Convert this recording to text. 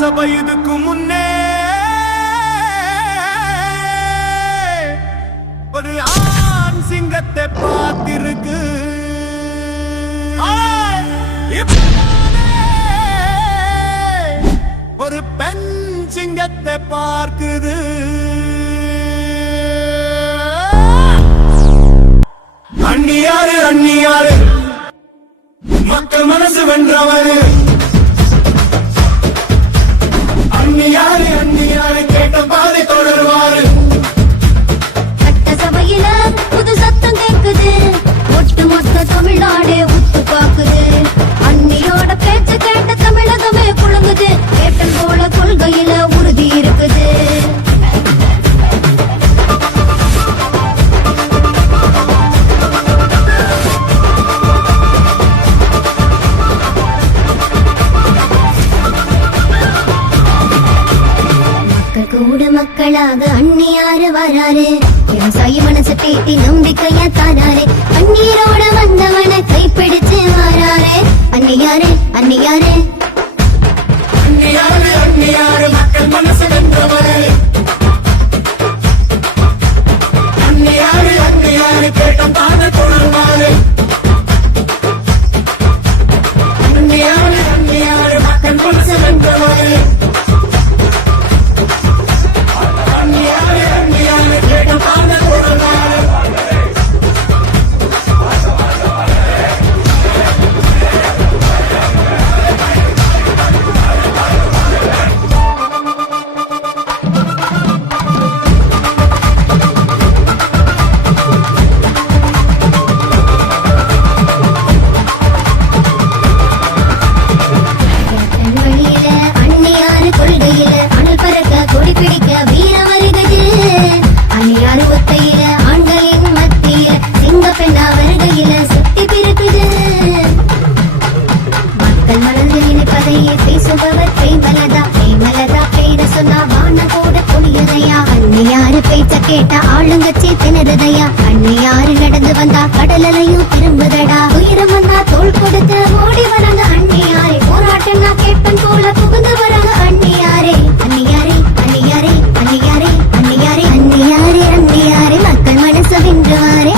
சட்டசபை இதுக்கு முன்னே ஒரு ஆண் சிங்கத்தை பார்த்திருக்கு. ஒரு பெண் சிங்கத்தை பார்க்குது. அண்ணியாரு அண்ணியாரு மக்கள் மனசு வென்றவரு. அண்ணியாரு அண்ணியாரு கேட்ட பாதை தொடருவாரு. சட்டசபையில புது சத்தம் கேக்குது. ஒட்டு மொத்த தமிழ்நாடு உத்து பாக்குது. அண்ணியோட பேச்சு கேட்ட தமிழகமே குழுங்குது. கேட்டன் போல கொள்கையில உறுதி இருக்குது. கூட மக்களாக அண்ணியாரு வராரு. விவசாயி மனசு பேட்டி நம்பிக்கையா தாராரு. அந்நீரோட வந்தவனை கைப்பிடிச்சு வராரு. அண்ணியாரு அண்ணியாரு அண்ணியாரு அண்ணியாரு மக்கள் மனசு வென்றவரு. அண்ணியாரு அண்ணியாரு கேட்ட பாதை தொடருவாரு. அண்ணியாரு அண்ணியாரு மக்கள் மனசு வென்றவரு. கேட்ட ஆளுங்கச்சி திணறுதையா. அண்ணியாரு நடந்து வந்தா கடலையும் திரும்புதடா. உயிரம் வந்தா தோல் கொடுத்து ஓடி வராங்க அண்ணியாரே. போராட்டம்னா கேட்பன் போல புகுந்து வராங்க அண்ணியாரே. அண்ணியாரே அண்ணியாரே அண்ணியாரே அண்ணியாரே அண்ணியாரே அண்ணியாரே மக்கள் மனசு வென்றுவாரே.